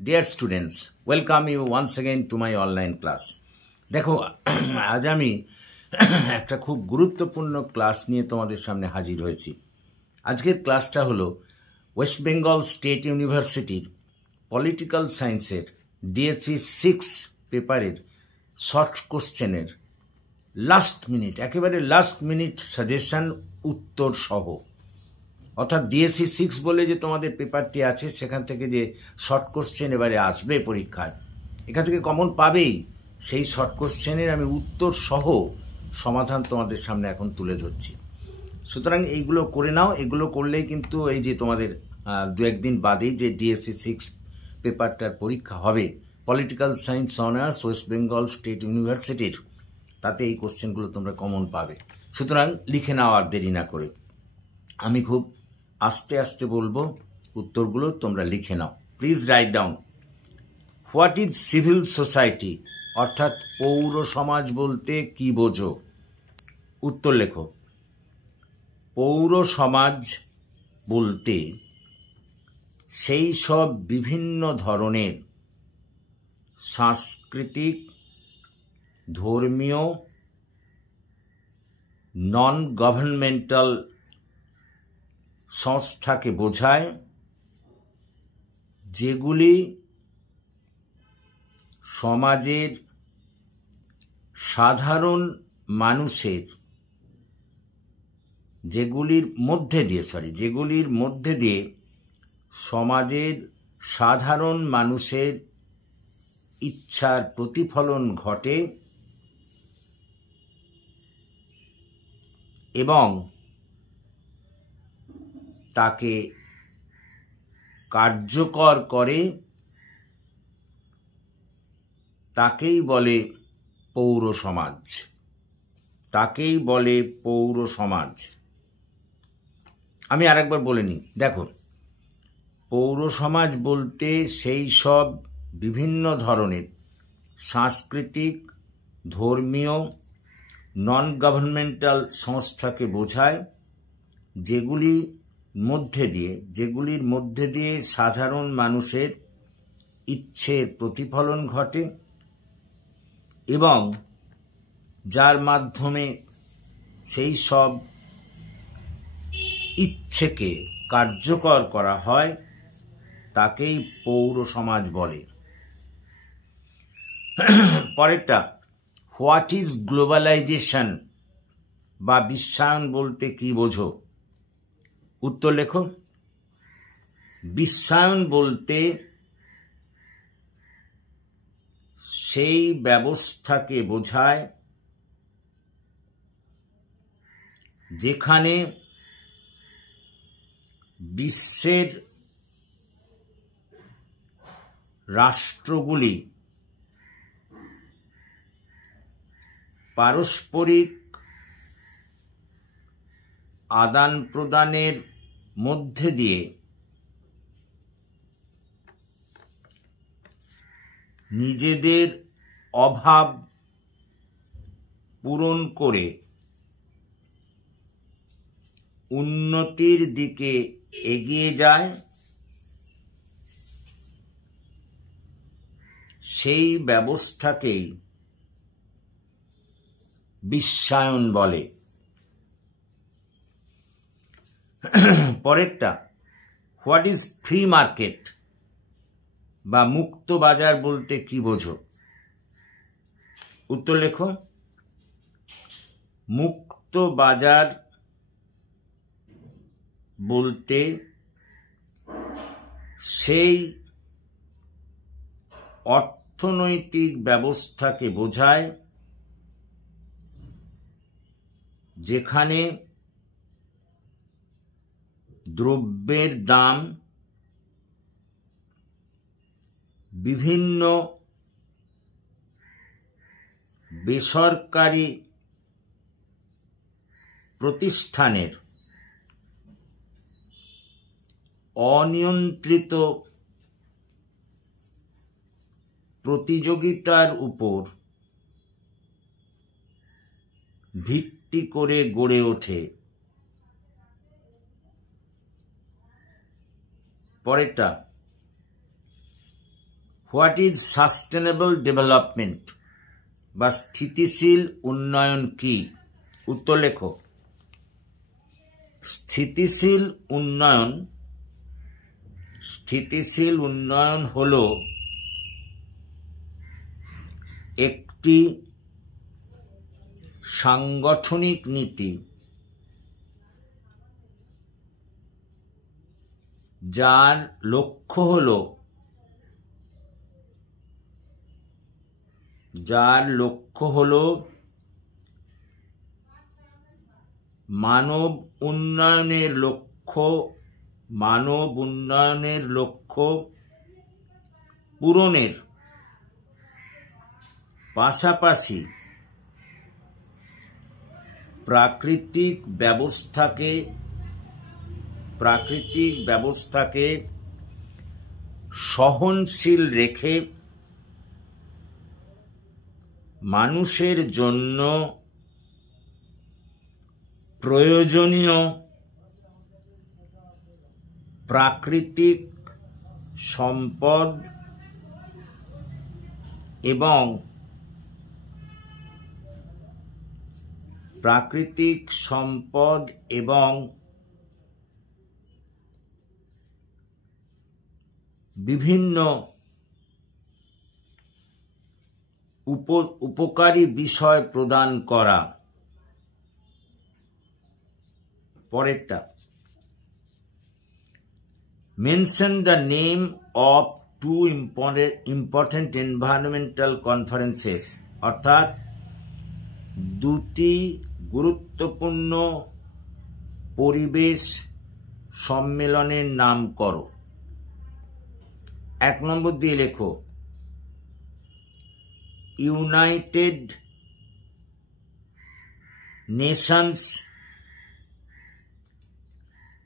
Dear students, welcome you once again to my online class. দেখো আজ আমি একটা খুব গুরুত্বপূর্ণ ক্লাস নিয়ে তোমাদের সামনে হাজির হয়েছি। আজকের ক্লাসটা হলো ওয়েস্ট বেঙ্গল স্টেট ইউনিভার্সিটির পলিটিক্যাল সায়েন্সের ডিএসসি 6 পেপারের শর্ট কোশ্চেনের একেবারে লাস্ট মিনিট সাজেশন উত্তর সহ, অর্থাৎ ডিএসসি 6 বলে যে তোমাদের পেপারটি আছে সেখান থেকে যে শর্ট কোশ্চেন এবারে আসবে পরীক্ষায়, এখান থেকে কমন পাবেই, সেই শর্ট কোশ্চেনের আমি উত্তর সহ সমাধান তোমাদের সামনে এখন তুলে ধরছি। সুতরাং এইগুলো করে নাও, এগুলো করলেই কিন্তু এই যে তোমাদের দু একদিন বাদেই যে ডিএসসি 6 পেপারটার পরীক্ষা হবে political science honours West Bengal state ইউনিভার্সিটির, তাতে এই কোশ্চেনগুলো তোমরা কমন পাবে। সুতরাং লিখে নাও আর দেরি না করে। আমি খুব আস্তে আস্তে বলবো, উত্তরগুলো তোমরা লিখে নাও। Please write down. What is civil society, অর্থাৎ পৌর সমাজ বলতে কি বোঝো? উত্তর লেখো। পৌর সমাজ বলতে সেই সব বিভিন্ন ধরনের সাংস্কৃতিক, ধর্মীয়, নন গভর্নমেন্টাল সংস্থাকে বোঝায় যেগুলি সমাজের সাধারণ মানুষের যেগুলির মধ্যে দিয়ে সমাজের সাধারণ মানুষের ইচ্ছার প্রতিফলন ঘটে এবং তাকে কার্যকর করে, তাকেই বলে পৌর সমাজ। আমি আরেকবার বলে নিই। দেখো, পৌর সমাজ বলতে সেই সব বিভিন্ন ধরনের সাংস্কৃতিক, ধর্মীয়, নন গভর্নমেন্টাল সংস্থাকে বোঝায় যেগুলির মধ্যে দিয়ে সাধারণ মানুষের ইচ্ছের প্রতিফলন ঘটে এবং যার মাধ্যমে সেই সব ইচ্ছেকে কার্যকর করা হয়, তাকেই পৌর সমাজ বলে। পরেরটা, হোয়াট ইজ গ্লোবালাইজেশন বা বিশ্বায়ন বলতে কি বোঝো? উত্তর লেখো। বিশ্বায়ন বলতে সেই ব্যবস্থাকে বোঝায় যেখানে বিশ্বের রাষ্ট্রগুলি পারস্পরিক আদান প্রদানের মধ্যে দিয়ে নিজেদের অভাব পূরণ করে উন্নতির দিকে এগিয়ে যায়, সেই ব্যবস্থাকেই বিশ্বায়ন বলে। পরেরটা, হোয়াট ইজ ফ্রি মার্কেট বা মুক্ত বাজার বলতে কি বোঝো? উত্তর লেখো। মুক্ত বাজার বলতে সেই অর্থনৈতিক ব্যবস্থাকে বোঝায় যেখানে দ্রব্যের দাম বিভিন্ন বেসরকারি প্রতিষ্ঠানের অনিয়ন্ত্রিত প্রতিযোগিতার উপর ভিত্তি করে গড়ে ওঠে। পরেরটা, হোয়াট ইজ সাস্টেনেবল ডেভেলপমেন্ট বা স্থিতিশীল উন্নয়ন কি? উত্তর লেখো। স্থিতিশীল উন্নয়ন হল একটি সাংগঠনিক নীতি যার লক্ষ্য হল মানব উন্নয়নের লক্ষ্য পূরণের পাশাপাশি প্রাকৃতিক ব্যবস্থাকে সহনশীল রেখে মানুষের জন্য প্রয়োজনীয় প্রাকৃতিক সম্পদ এবং বিভিন্ন উপকারী বিষয় প্রদান করা। পরেরটা, mention the name of two important environmental conferences, অর্থাৎ দুটি গুরুত্বপূর্ণ পরিবেশ সম্মেলনের নাম করো। 1 নম্বর দিয়ে লেখো United Nations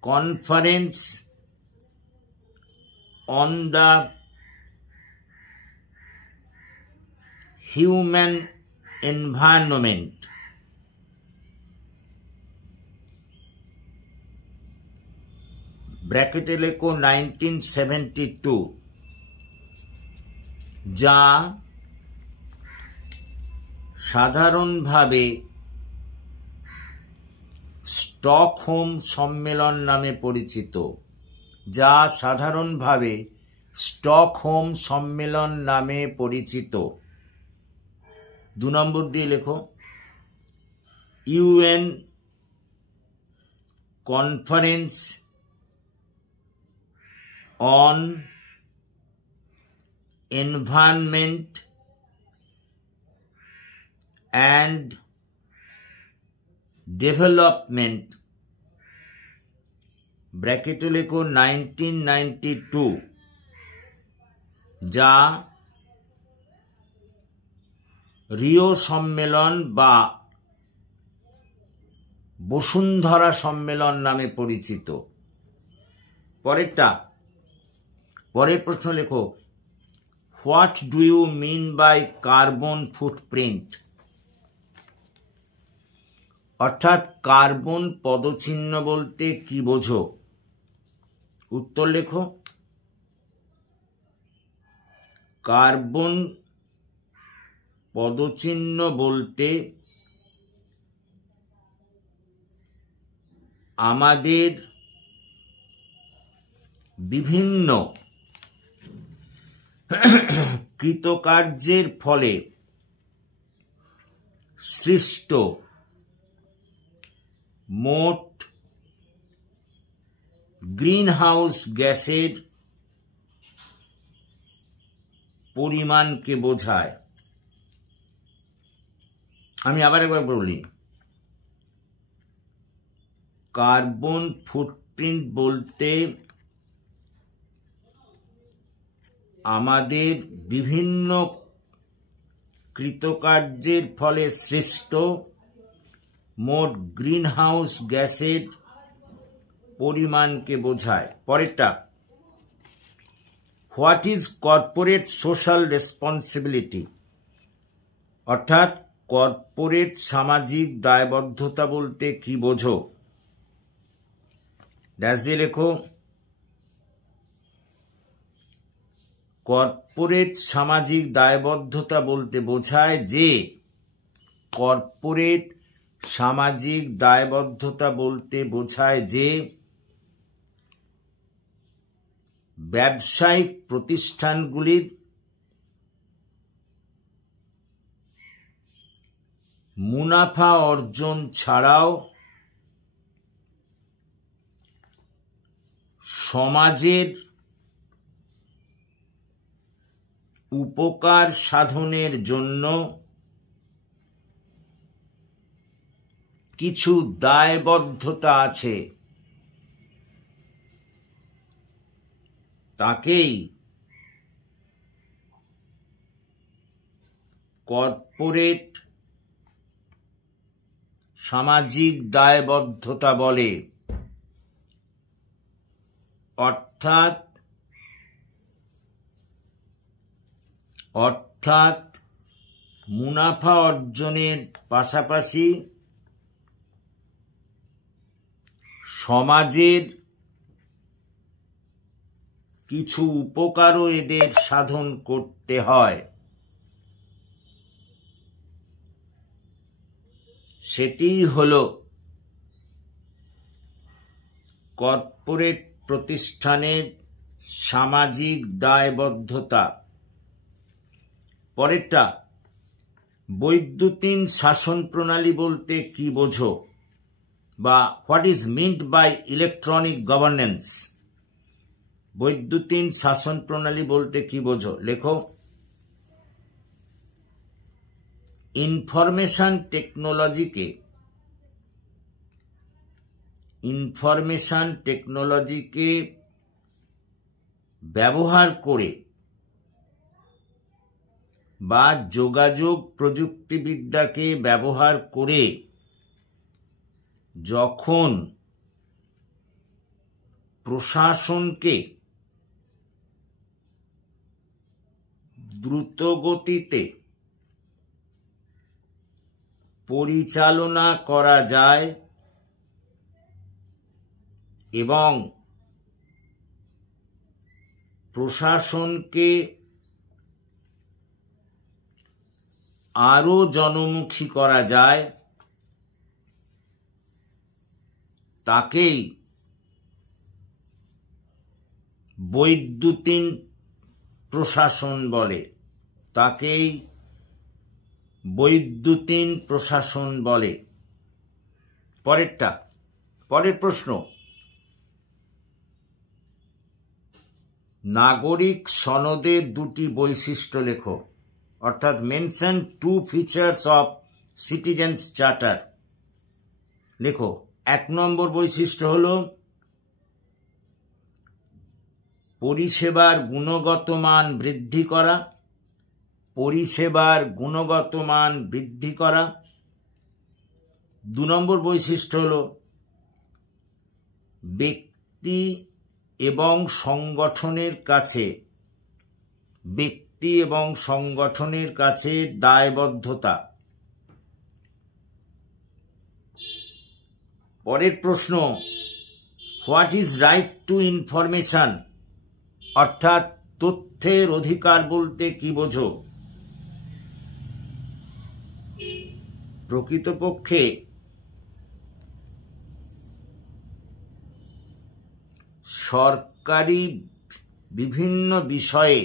conference on the human environment, ব্র্যাকেটে লেখো 1972, যা সাধারণভাবে স্টকহোম সম্মেলন নামে পরিচিত। 2 নম্বর দিয়ে লেখো UN conference on environment and development, ব্র্যাকেটে লেখো 1992, যা রিও সম্মেলন বা বসুন্ধরা সম্মেলন নামে পরিচিত। পরের প্রশ্ন লেখো what do you mean by carbon footprint, অর্থাৎ কার্বন পদচিহ্ন বলতে কি বোঝো? উত্তর লেখো কার্বন পদচিহ্ন বলতে আমাদের বিভিন্ন কৃতকার্যের ফলে সৃষ্ট মোট গ্রিনহাউস গ্যাসের পরিমাণকে বোঝায়। আমি আবার একবার বলি, কার্বন ফুটপ্রিন্ট বলতে আমাদের বিভিন্ন কৃতকার্যের ফলে সৃষ্ট মোট গ্রিনহাউস গ্যাসের পরিমাণকে বোঝায়। পরেরটা, what is corporate social responsibility, অর্থাৎ কর্পোরেট সামাজিক দায়বদ্ধতা বলতে কি বোঝো? ড্যাশ দিয়ে লেখো কর্পোরেট সামাজিক দায়বদ্ধতা বলতে বোঝায় যে, কর্পোরেট সামাজিক দায়বদ্ধতা বলতে বোঝায় যে ব্যবসায়িক প্রতিষ্ঠানগুলির মুনাফা অর্জন ছাড়াও সমাজের উপকার সাধনের জন্য কিছু দায়বদ্ধতা আছে, তাকেই কর্পোরেট সামাজিক দায়বদ্ধতা বলে। অর্থাৎ মুনাফা অর্জনের পাশাপাশি সমাজের কিছু উপকারও এদের সাধন করতে হয়। সেটিই হল কর্পোরেট প্রতিষ্ঠানের সামাজিক দায়বদ্ধতা। পরেরটা, বৈদ্যুতিন শাসন প্রণালী বলতে কি বোঝো, বা what is meant by electronic governance. বৈদ্যুতিন শাসন প্রণালী বলতে কি বোঝো, লেখো। ইনফরমেশন টেকনোলজিকে ব্যবহার করে বা যোগাযোগ প্রযুক্তিবিদ্যাকে ব্যবহার করে যখন প্রশাসনকে দ্রুতগতিতে পরিচালনা করা যায় এবং প্রশাসনকে আরো জনমুখী করা যায়, তাকেই বৈদ্যুতিন প্রশাসন বলে। পরের প্রশ্ন, নাগরিক সনদের দুটি বৈশিষ্ট্য লেখো। অর্থাৎ mention 2 features of citizens charter. লেখো। 1 নম্বর বৈশিষ্ট্য হল পরিষেবার গুণগত মান বৃদ্ধি করা। 2 নম্বর বৈশিষ্ট্য হল ব্যক্তি এবং সংগঠনের কাছে দায়বদ্ধতা। পরের প্রশ্ন, what is right two information, অর্থাৎ তথ্যের অধিকার বলতে কি বোঝো। প্রকৃতপক্ষে সরকারি বিভিন্ন বিষয়ে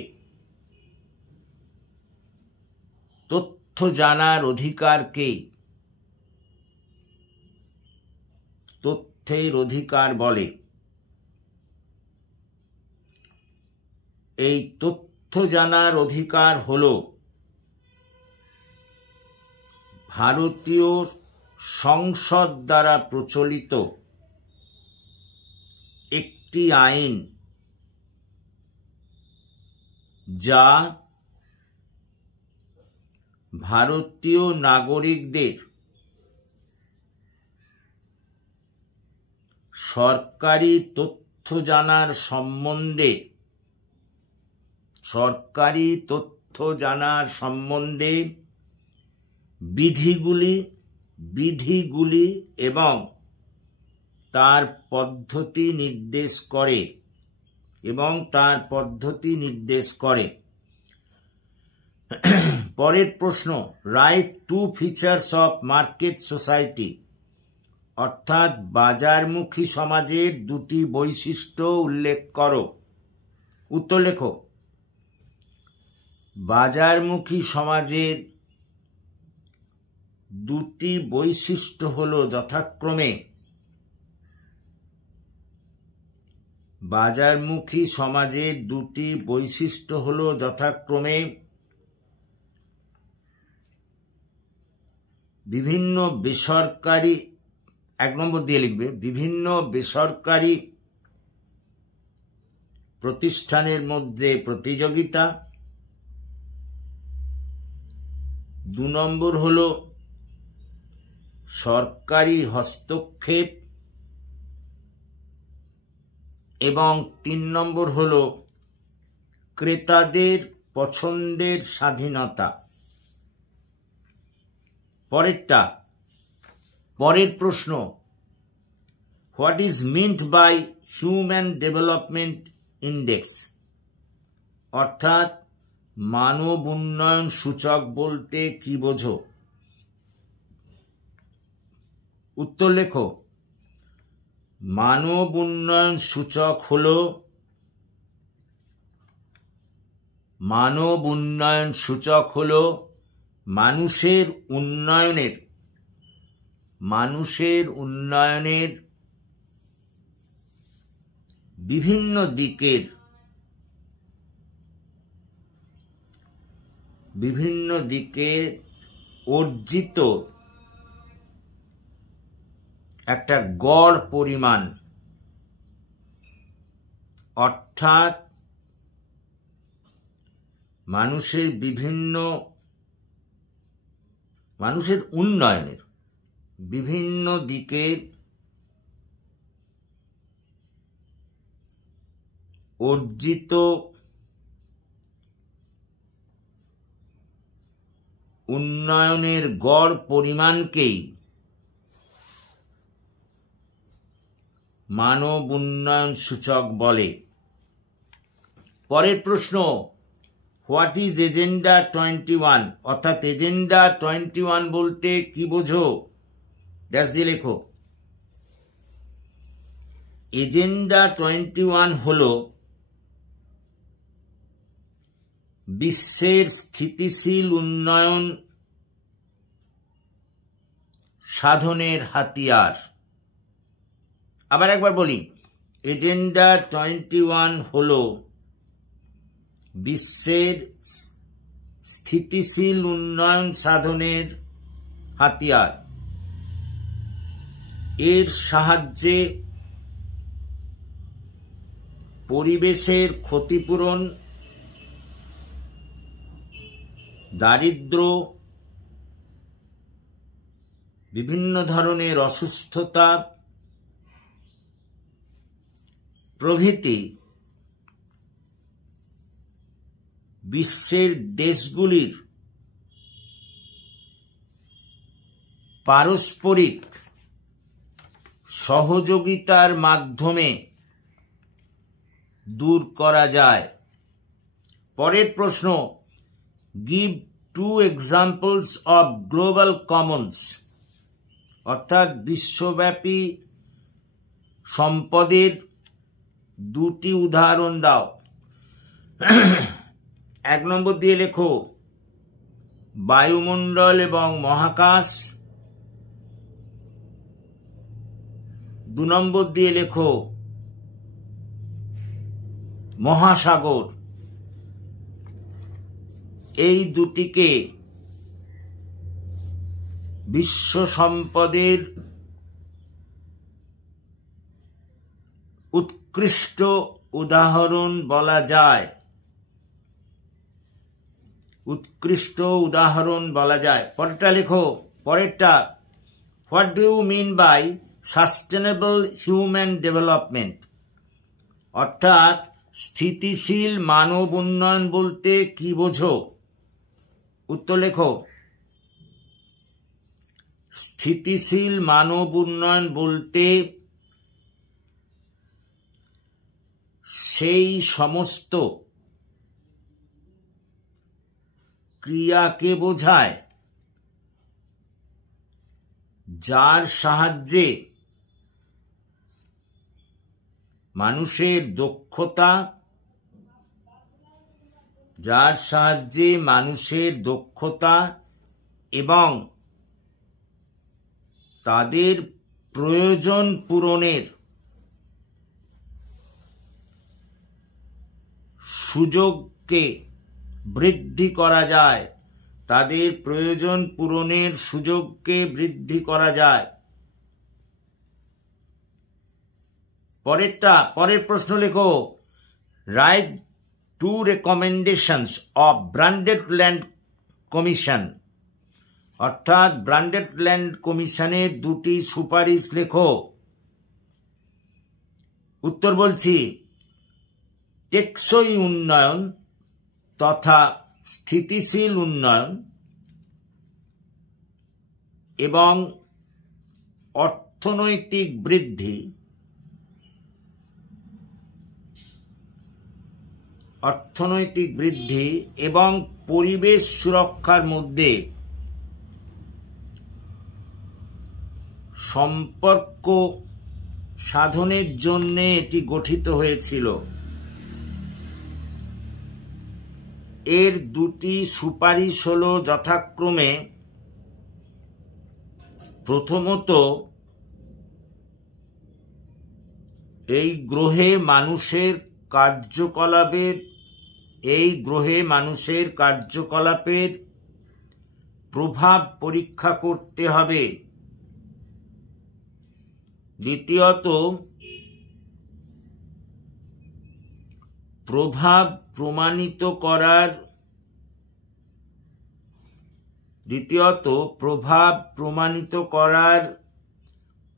তথ্য জানার অধিকারকে তথ্যের অধিকার বলে। এই তথ্য জানার অধিকার হল ভারতীয় সংসদ দ্বারা প্রচলিত একটি আইন, যা ভারতীয় নাগরিকদের সরকারি তথ্য জানার সম্বন্ধে বিধিগুলি এবং তার পদ্ধতি নির্দেশ করে এবং তার পদ্ধতি নির্দেশ করে। পরের প্রশ্ন, right two features of market society, অর্থাৎ বাজারমুখী সমাজের দুটি বৈশিষ্ট্য উল্লেখ করো। উত্তর লেখো। বাজারমুখী সমাজের দুটি বৈশিষ্ট্য হল যথাক্রমে বাজারমুখী সমাজের দুটি বৈশিষ্ট্য হল যথাক্রমে বিভিন্ন বেসরকারি, 1 নম্বর দিয়ে লিখবে, বিভিন্ন বেসরকারি প্রতিষ্ঠানের মধ্যে প্রতিযোগিতা। 2 নম্বর হল সরকারি হস্তক্ষেপ এবং 3 নম্বর হল ক্রেতাদের পছন্দের স্বাধীনতা। পরের প্রশ্ন, what is meant by human development index, অর্থাৎ মানব উন্নয়ন সূচক বলতে কি বোঝো? উত্তর লেখো। মানব উন্নয়ন সূচক হল মানুষের উন্নয়নের বিভিন্ন দিকে অর্জিত একটা গড় পরিমাণ, অর্থাৎ মানুষের উন্নয়নের বিভিন্ন দিকের অর্জিত উন্নয়নের গড় পরিমাণকেই মানব উন্নয়ন সূচক বলে। পরের প্রশ্ন, হোয়াট ইজ এজেন্ডা 21, অর্থাৎ এজেন্ডা 21 বলতে কি বোঝো? ড্যাশ দিয়ে লেখো। এজেন্ডা 21 হল বিশ্বের স্থিতিশীল উন্নয়ন সাধনের হাতিয়ার। আবার একবার বলি, এজেন্ডা 21 হল বিশ্বের স্থিতিশীল উন্নয়ন সাধনের হাতিয়ার। এর সাহায্যে পরিবেশের ক্ষতিপূরণ, দারিদ্র্য, বিভিন্ন ধরনের অসুস্থতা প্রভৃতি বিশ্বের দেশগুলির পারস্পরিক সহযোগিতার মাধ্যমে দূর করা যায়। পরের প্রশ্ন, give 2 examples of global Commons, অর্থাৎ বিশ্বব্যাপী সম্পদের 2টি উদাহরণ দাও। 1 নম্বর দিয়ে লেখো বায়ুমণ্ডল এবং মহাকাশ। 2 নম্বর দিয়ে লেখো মহাসাগর। এই দুটিকে বিশ্ব সম্পদের উৎকৃষ্ট উদাহরণ বলা যায়। পরেরটা লেখো। What do you mean by sustainable human development, অর্থাৎ স্থিতিশীল মানব উন্নয়ন বলতে কি বোঝো? উত্তর লেখো। স্থিতিশীল মানব উন্নয়ন বলতে সেই সমস্ত ক্রিয়াকে বোঝায় যার সাহায্যে মানুষের দক্ষতা এবং তাদের প্রয়োজন পূরণের সুযোগকে বৃদ্ধি করা যায়, পরের প্রশ্ন লেখো, right 2 recommendations of branded land commission. অর্থাৎ ব্র্যান্ডেড ল্যান্ড কমিশনের 2টি সুপারিশ লেখো। উত্তর বলছি, টেকসই উন্নয়ন তথা স্থিতিশীল উন্নয়ন এবং অর্থনৈতিক বৃদ্ধি এবং পরিবেশ সুরক্ষার মধ্যে সম্পর্ক সাধনের জন্য এটি গঠিত হয়েছিল। এর 2টি সুপারিশ হল যথাক্রমে, প্রথমত, এই গ্রহে মানুষের কার্যকলাপের প্রভাব পরীক্ষা করতে হবে। দ্বিতীয়ত, প্রভাব প্রমাণিত করার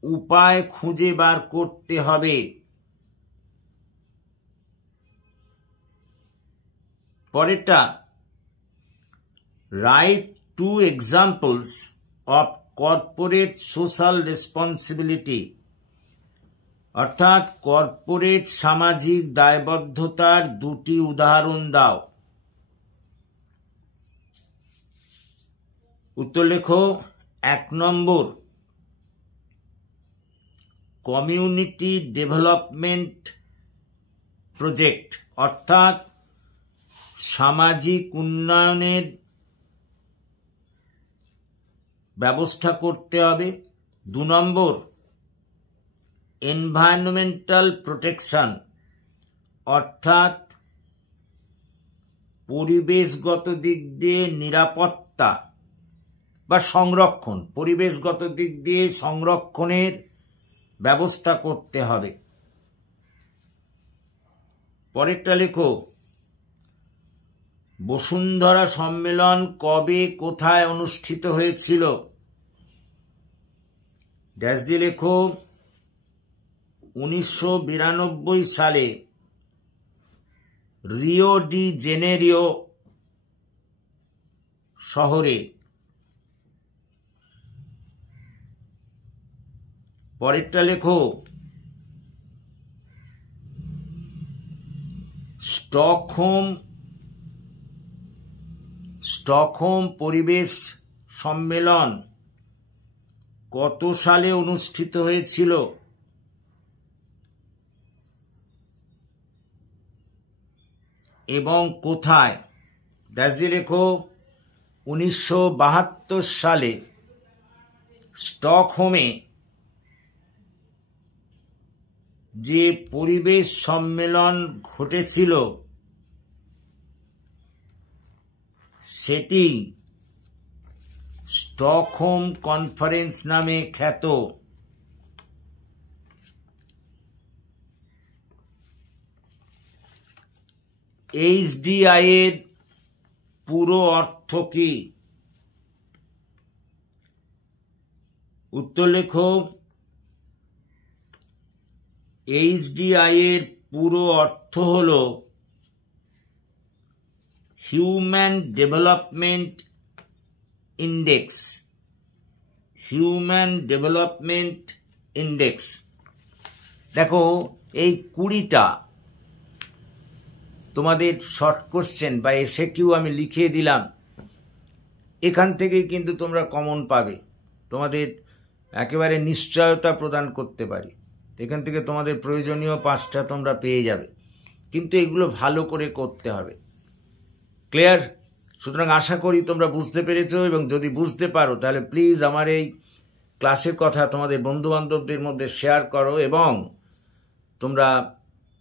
উপায় খুঁজে বার করতে হবে। পরেরটা, right 2 examples of corporate social responsibility। অর্থাৎ কর্পোরেট সামাজিক দায়বদ্ধতার 2টি উদাহরণ দাও। উত্তর লেখো, 1 নম্বর, কমিউনিটি ডেভেলপমেন্ট প্রজেক্ট। অর্থাৎ সামাজিক উন্নয়নের ব্যবস্থা করতে হবে। 2 নম্বর, এনভায়রনমেন্টাল প্রোটেকশন। অর্থাৎ পরিবেশগত দিক দিয়ে নিরাপত্তা বা সংরক্ষণের ব্যবস্থা করতে হবে। পরেরটা লেখো, বসুন্ধরা সম্মেলন কবে কোথায় অনুষ্ঠিত হয়েছিল? ড্যাশ দিয়ে লেখো, 1992 সালে রিও ডি জেনেরিও শহরে। পরেরটা লেখো, স্টকহোম পরিবেশ সম্মেলন কত সালে অনুষ্ঠিত হয়েছিল? এবং কোথায়? দার্জি লেখো, 1972 সালে স্টকহোমে যে পরিবেশ সম্মেলন ঘটেছিল সেটি স্টকহোম কনফারেন্স নামে খ্যাত। এইচডিআই এর পুরো অর্থ কি? উত্তর লেখো, এইচডিআই এর পুরো অর্থ হল হিউম্যান ডেভেলপমেন্ট ইন্ডেক্স। দেখো, এই 20টা তোমাদের শর্ট কোশ্চেন বা এসএকিউ আমি লিখিয়ে দিলাম, এখান থেকেই কিন্তু তোমরা কমন পাবে। তোমাদের একেবারে নিশ্চয়তা প্রদান করতে পারি, এখান থেকে তোমাদের প্রয়োজনীয় 5টা তোমরা পেয়ে যাবে, কিন্তু এগুলো ভালো করে করতে হবে। ক্লিয়ার? সুতরাং আশা করি তোমরা বুঝতে পেরেছো, এবং যদি বুঝতে পারো তাহলে প্লিজ আমার এই ক্লাসের কথা তোমাদের বন্ধুবান্ধবদের মধ্যে শেয়ার করো, এবং তোমরা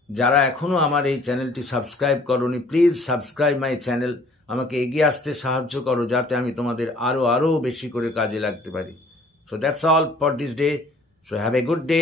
যারা এখনও আমার এই চ্যানেলটি সাবস্ক্রাইব করোনি, প্লিজ সাবস্ক্রাইব মাই চ্যানেল। আমাকে এগিয়ে আসতে সাহায্য করো, যাতে আমি তোমাদের আরও বেশি করে কাজে লাগতে পারি। So that's all for this day. So have a good day.